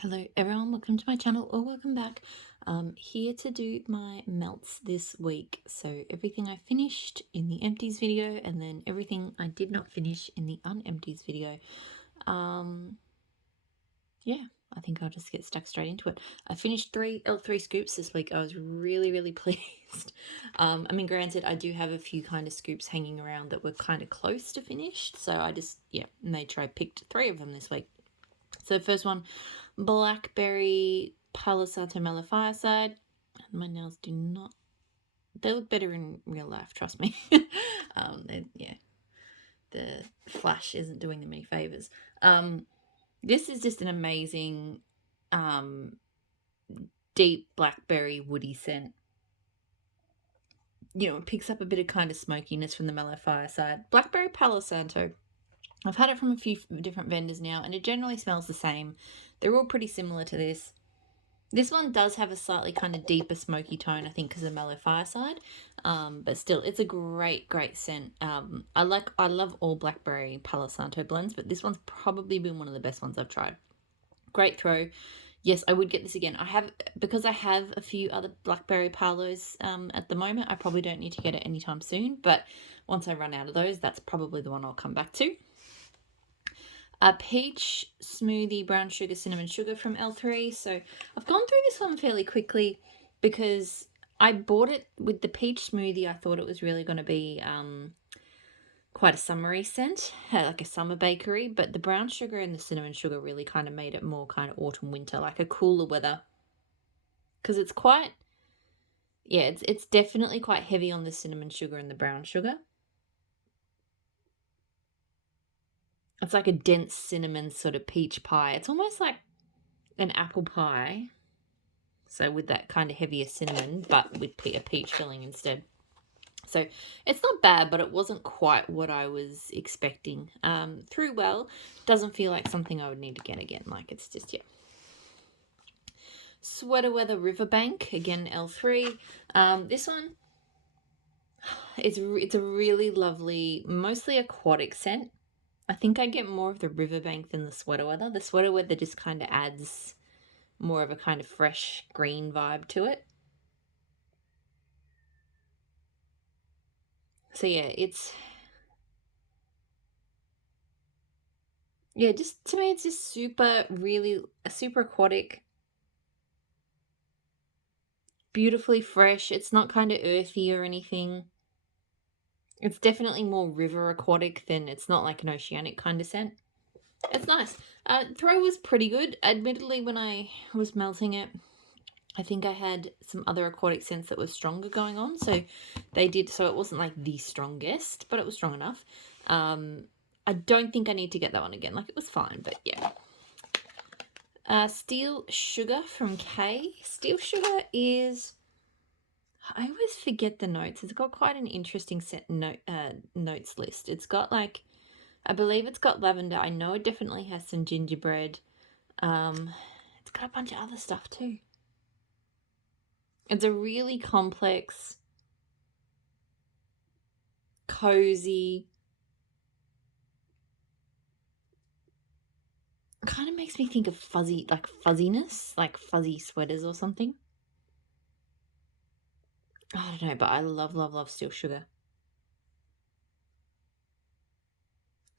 Hello everyone, welcome to my channel or welcome back. Here to do my melts this week. So everything I finished in the empties video and then everything I did not finish in the unempties video. Yeah, I think I'll just get stuck straight into it. I finished 3 L3 scoops this week. I was really pleased. I mean, granted, I do have a few kind of scoops hanging around that were kind of close to finished. So I just, made sure I picked 3 of them this week. So the first one, blackberry Palo Santo Mellow Fireside. My nails do not, they look better in real life, trust me. The flash isn't doing them any favors. This is just an amazing deep blackberry woody scent. You know, it picks up a bit of kind of smokiness from the Mellow Fireside. Blackberry Palo Santo, I've had it from a few different vendors now, and it generally smells the same. They're all pretty similar to this. This one does have a slightly kind of deeper smoky tone, I think, because of Mellow Fireside. But still, it's a great scent. I love all blackberry Palo Santo blends, but this one's probably been one of the best ones I've tried. Great throw. Yes, I would get this again. Because I have a few other blackberry Palos at the moment. I probably don't need to get it anytime soon, but once I run out of those, that's probably the one I'll come back to. A peach smoothie brown sugar cinnamon sugar from L3. So I've gone through this one fairly quickly because I bought it with the peach smoothie. I thought it was really going to be quite a summery scent, like a summer bakery, but the brown sugar and the cinnamon sugar really kind of made it more kind of autumn winter, like a cooler weather, because it's quite, it's definitely quite heavy on the cinnamon sugar and the brown sugar. It's like a dense cinnamon sort of peach pie. It's almost like an apple pie, so with that kind of heavier cinnamon, but with a peach filling instead. So it's not bad, but it wasn't quite what I was expecting. Through well, doesn't feel like something I would need to get again. Like, it's just, yeah. Sweater Weather Riverbank, again L3. This one, it's a really lovely, mostly aquatic scent. I think I get more of the Riverbank than the Sweater Weather. The Sweater Weather just kind of adds more of a kind of fresh green vibe to it. So yeah, just to me, it's just super aquatic, beautifully fresh. It's not kind of earthy or anything. It's definitely more river aquatic than, it's not like an oceanic kind of scent. It's nice. Throw was pretty good. Admittedly, when I was melting it, I think I had some other aquatic scents that were stronger going on. So it wasn't like the strongest, but it was strong enough. I don't think I need to get that one again. Like, it was fine, but yeah. Steel Sugar from K. Steel Sugar is, I always forget the notes. It's got quite an interesting notes list. It's got like, I believe it's got lavender. I know it definitely has some gingerbread. It's got a bunch of other stuff too. It's a really complex, cozy, kind of makes me think of fuzziness, like fuzzy sweaters or something. I don't know, but I love Steel Sugar.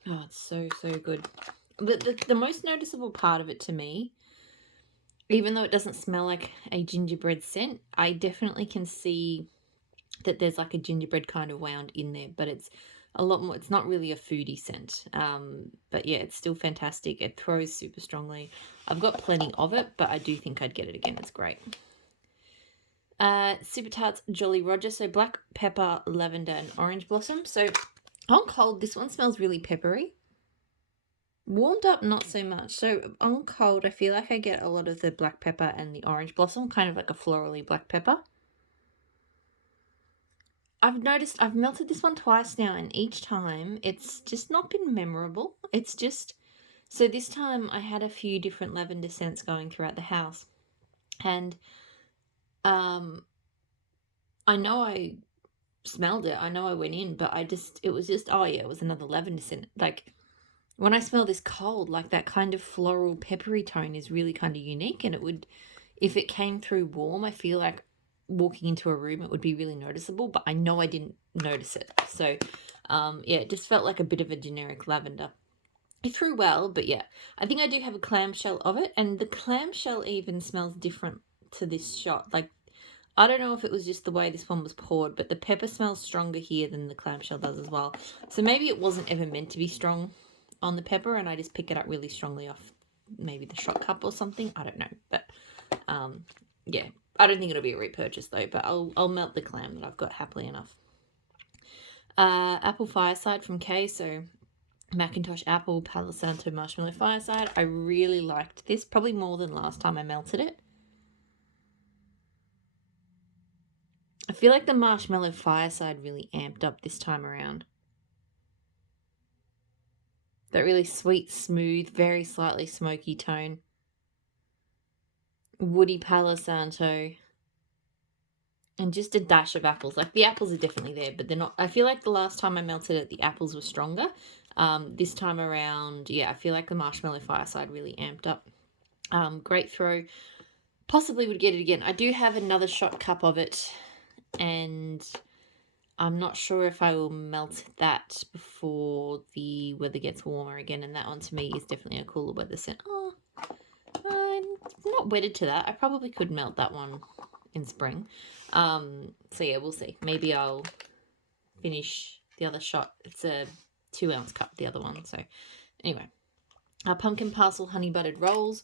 Oh, it's so good. The most noticeable part of it to me, even though it doesn't smell like a gingerbread scent, I definitely can see that there's like a gingerbread kind of wound in there, but it's a lot more, it's not really a foodie scent. But yeah, it's still fantastic. It throws super strongly. I've got plenty of it, but I do think I'd get it again. It's great. Super Tarts Jolly Roger. So black pepper, lavender, and orange blossom. So on cold, this one smells really peppery. Warmed up, not so much. So on cold, I feel like I get a lot of the black pepper and the orange blossom, kind of like a florally black pepper. I've noticed I've melted this one twice now, and each time it's just not been memorable. It's just, so this time I had a few different lavender scents going throughout the house, and I know I smelled it. I know I went in, but it was just, oh yeah, it was another lavender scent. Like, when I smell this cold, like that kind of floral peppery tone is really kind of unique, and it would, if it came through warm, I feel like walking into a room it would be really noticeable, but I know I didn't notice it. So yeah, it just felt like a bit of a generic lavender. It threw well, but yeah, I think I do have a clamshell of it, and the clamshell even smells different to this shot. Like, I don't know if it was just the way this one was poured, but the pepper smells stronger here than the clamshell does as well. So maybe it wasn't ever meant to be strong on the pepper, and I just pick it up really strongly off maybe the shot cup or something. I don't know, but yeah, I don't think it'll be a repurchase though. But I'll melt the clam that I've got happily enough. Apple Fireside from Kay, so Macintosh Apple Palo Santo Marshmallow Fireside. I really liked this, probably more than last time I melted it. I feel like the Marshmallow Fireside really amped up this time around. That really sweet, smooth, very slightly smoky tone. Woody Palo Santo. And just a dash of apples. Like, the apples are definitely there, but they're not. I feel like the last time I melted it, the apples were stronger. This time around, yeah, I feel like the Marshmallow Fireside really amped up. Great throw. Possibly would get it again. I do have another shot cup of it, and I'm not sure if I will melt that before the weather gets warmer again. And that one to me is definitely a cooler weather scent. Oh, I'm not wedded to that. I probably could melt that one in spring. So yeah, we'll see. Maybe I'll finish the other shot. It's a 2-ounce cup, the other one. So anyway, pumpkin parcel honey buttered rolls.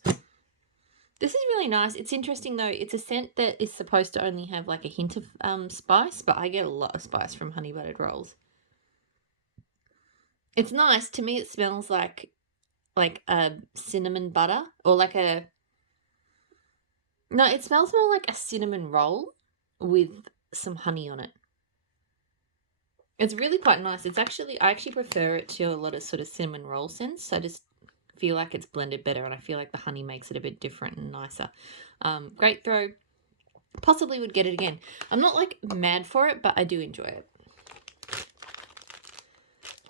This is really nice. It's interesting though. It's a scent that is supposed to only have like a hint of spice, but I get a lot of spice from honey buttered rolls. It's nice. To me, it smells like a cinnamon butter, or like a... No, it smells more like a cinnamon roll with some honey on it. It's really quite nice. I actually prefer it to a lot of sort of cinnamon roll scents. I just feel like it's blended better, and I feel like the honey makes it a bit different and nicer. Great throw. Possibly would get it again. I'm not like mad for it, but I do enjoy it.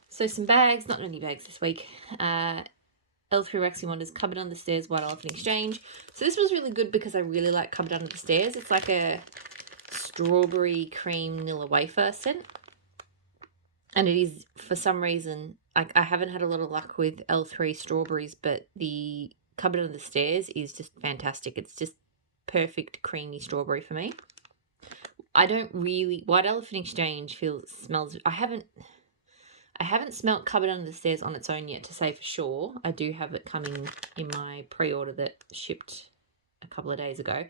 So some bags, not many bags this week. L3 Waxy Wonders Cupboard Under the Stairs White Elephant Exchange. So this was really good because I really like Cupboard Under the Stairs. It's like a strawberry cream vanilla wafer scent. And it is, for some reason, I haven't had a lot of luck with L3 strawberries, but the Cupboard Under the Stairs is just fantastic. It's just perfect creamy strawberry for me. I don't really... White Elephant Exchange smells... I haven't smelt Cupboard Under the Stairs on its own yet to say for sure. I do have it coming in my pre-order that shipped a couple of days ago.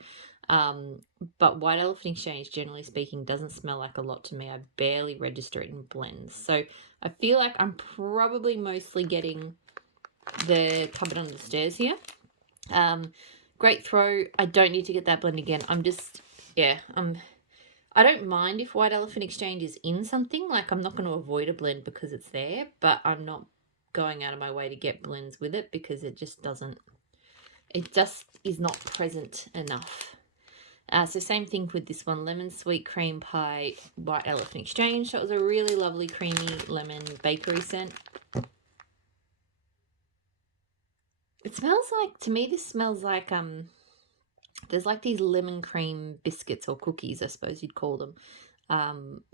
But White Elephant Exchange, generally speaking, doesn't smell like a lot to me. I barely register it in blends. So I feel like I'm probably mostly getting the Cupboard Under the Stairs here. Great throw. I don't need to get that blend again. I don't mind if White Elephant Exchange is in something. Like, I'm not going to avoid a blend because it's there, but I'm not going out of my way to get blends with it because it just is not present enough. So same thing with this one, Lemon Sweet Cream Pie White Elephant Exchange. That was a really lovely creamy lemon bakery scent. It smells like, to me, this smells like, there's like these lemon cream biscuits or cookies, I suppose you'd call them,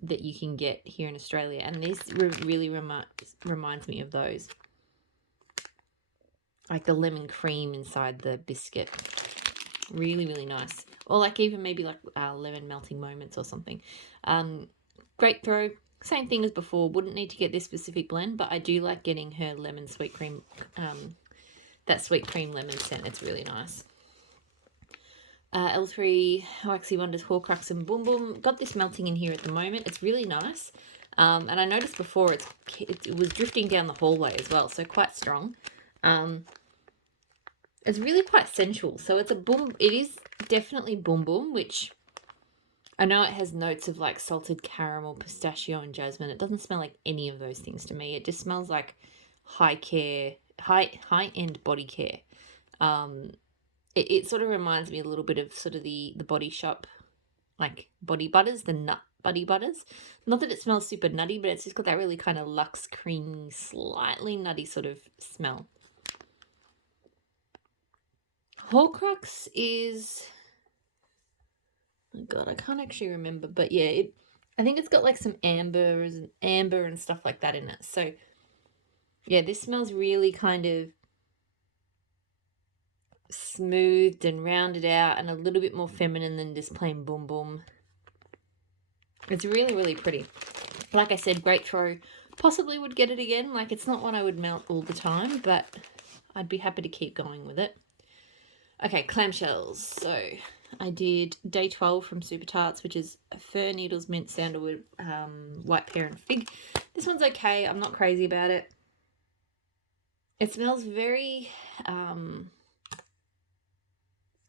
that you can get here in Australia. And this really reminds me of those. Like the lemon cream inside the biscuit. Really, really nice. Or like even maybe like lemon melting moments or something. Great throw. Same thing as before. Wouldn't need to get this specific blend, but I do like getting her lemon sweet cream, that sweet cream lemon scent. It's really nice. L3 Waxy Wonders Horcrux and Boom Boom. Got this melting in here at the moment. It's really nice. And I noticed before it was drifting down the hallway as well, so quite strong. It's really quite sensual. So it's it is definitely Boom Boom, which I know it has notes of like salted caramel, pistachio, and jasmine. It doesn't smell like any of those things to me. It just smells like high-end body care. It sort of reminds me a little bit of sort of the Body Shop, like body butters, the nut Buddy Butters. Not that it smells super nutty, but it's just got that really kind of luxe, creamy, slightly nutty sort of smell. Horcrux is... oh God, I can't actually remember, but yeah, I think it's got like some amber and stuff like that in it. So yeah, this smells really kind of smoothed and rounded out and a little bit more feminine than just plain Boom Boom. It's really, really pretty. Like I said, great throw. Possibly would get it again. Like, it's not one I would melt all the time, but I'd be happy to keep going with it. Okay, clamshells. So I did Day 12 from Super Tarts, which is fir needles, mint, sandalwood, white pear and fig. This one's okay. I'm not crazy about it. It smells very... the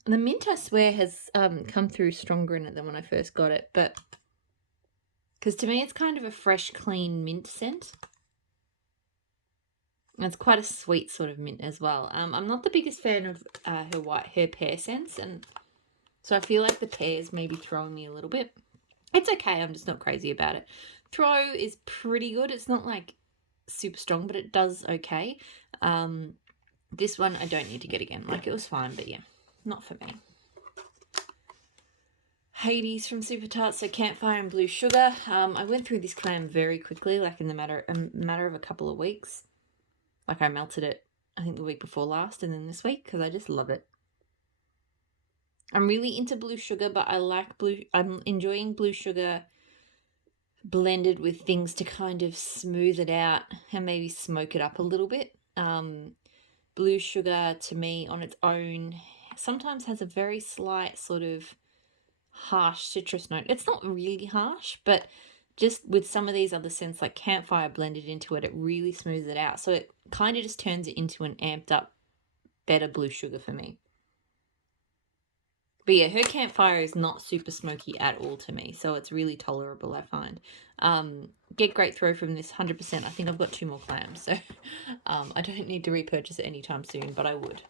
mint, I swear, has come through stronger in it than when I first got it, but... because to me it's kind of a fresh, clean mint scent. And it's quite a sweet sort of mint as well. I'm not the biggest fan of her pear scents, and so I feel like the pear's maybe throwing me a little bit. It's okay, I'm just not crazy about it. Throw is pretty good. It's not like super strong, but it does okay. This one I don't need to get again. Like, it was fine, but yeah, not for me. Hades from Super Tarts, so Campfire and Blue Sugar. I went through this clam very quickly, like in the matter of a couple of weeks. Like, I melted it, I think the week before last and then this week, because I just love it. I'm really into Blue Sugar, but I'm enjoying Blue Sugar blended with things to kind of smooth it out and maybe smoke it up a little bit. Blue Sugar, to me, on its own, sometimes has a very slight sort of harsh citrus note. It's not really harsh, but just with some of these other scents like Campfire blended into it, it really smooths it out. So it kind of just turns it into an amped up, better Blue Sugar for me. But yeah, her Campfire is not super smoky at all to me, so it's really tolerable, I find. Get great throw from this, 100%. I think I've got 2 more clams, so I don't need to repurchase it anytime soon, but I would.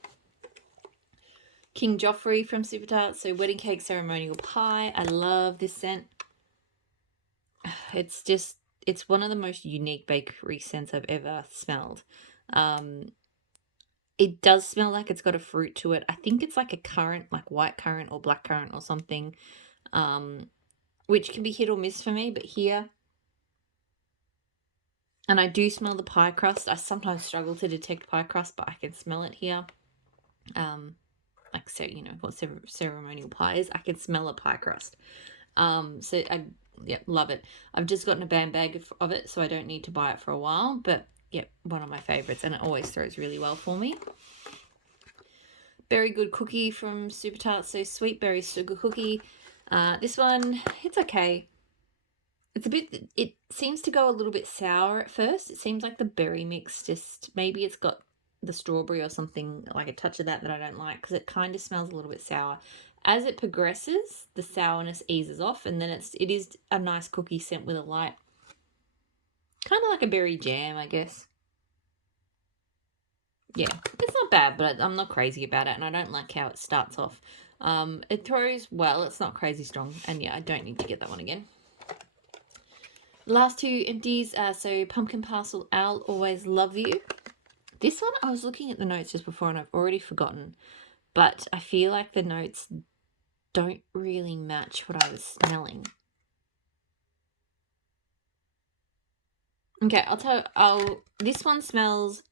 King Joffrey from Super Tarts, so Wedding Cake Ceremonial Pie. I love this scent. It's one of the most unique bakery scents I've ever smelled. It does smell like it's got a fruit to it. I think it's like a currant, like white currant or black currant or something, which can be hit or miss for me, but here... and I do smell the pie crust. I sometimes struggle to detect pie crust, but I can smell it here. Like, so, you know, what ceremonial pie is. I can smell a pie crust. So I love it. I've just gotten a bag of it, so I don't need to buy it for a while, but yeah, one of my favorites, and it always throws really well for me. Berry Good Cookie from Super Tarts, so Sweet Berry Sugar Cookie. This one, it's okay. It seems to go a little bit sour at first. It seems like the berry mix just, maybe it's got the strawberry or something, like a touch of that I don't like, because it kind of smells a little bit sour. As it progresses, the sourness eases off, and then it is a nice cookie scent with a light, kind of like a berry jam, I guess. Yeah, it's not bad, but I'm not crazy about it, and I don't like how it starts off. It throws well, it's not crazy strong, and yeah, I don't need to get that one again. Last 2 empties, so Pumpkin Parcel, I'll Always Love You. This one, I was looking at the notes just before, and I've already forgotten, but I feel like the notes don't really match what I was smelling. Okay, this one smells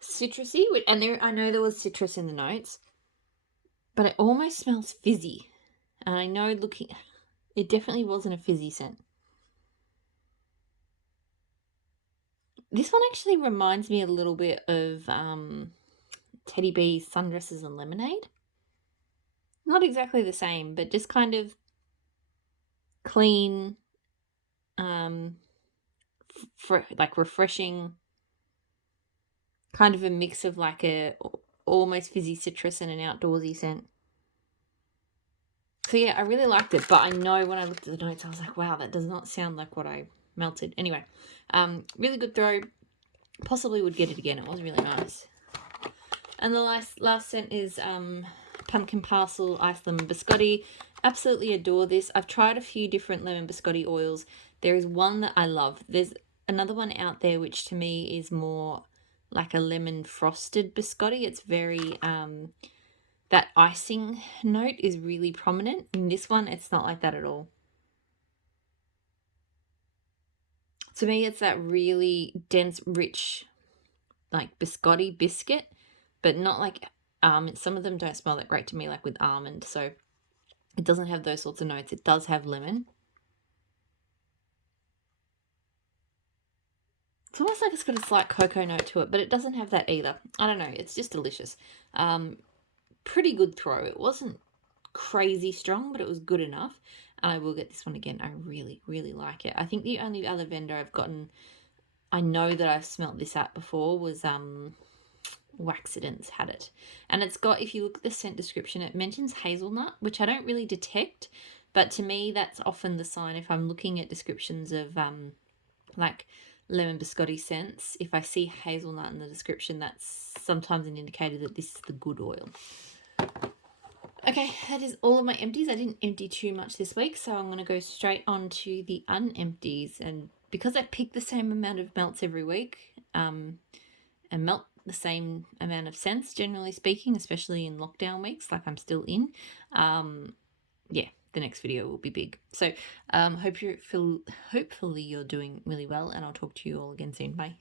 citrusy, and I know there was citrus in the notes, but it almost smells fizzy. And I know it definitely wasn't a fizzy scent. This one actually reminds me a little bit of Teddy B's Sundresses and Lemonade. Not exactly the same, but just kind of clean, like refreshing, kind of a mix of like a almost fizzy citrus and an outdoorsy scent. So yeah, I really liked it, but I know when I looked at the notes, I was like, wow, that does not sound like what I melted. Anyway, really good throw. Possibly would get it again. It was really nice. And the last scent is Pumpkin Parcel Iced Lemon Biscotti. Absolutely adore this. I've tried a few different lemon biscotti oils. There is one that I love. There's another one out there which to me is more like a lemon frosted biscotti. It's very, that icing note is really prominent. In this one, it's not like that at all. To me, it's that really dense, rich, like biscotti biscuit, but not like almond. Some of them don't smell that great to me, like with almond. So it doesn't have those sorts of notes. It does have lemon. It's almost like it's got a slight cocoa note to it, but it doesn't have that either. I don't know. It's just delicious. Pretty good throw. It wasn't crazy strong, but it was good enough. And I will get this one again. I really, really like it. I think the only other vendor I've gotten, I know that I've smelt this at before, was Waxidents had it. And it's got, if you look at the scent description, it mentions hazelnut, which I don't really detect. But to me, that's often the sign if I'm looking at descriptions of like lemon biscotti scents. If I see hazelnut in the description, that's sometimes an indicator that this is the good oil. Okay, that is all of my empties. I didn't empty too much this week, so I'm going to go straight on to the unempties. And because I pick the same amount of melts every week and melt the same amount of scents, generally speaking, especially in lockdown weeks like I'm still in, yeah, the next video will be big. So hopefully you're doing really well, and I'll talk to you all again soon. Bye.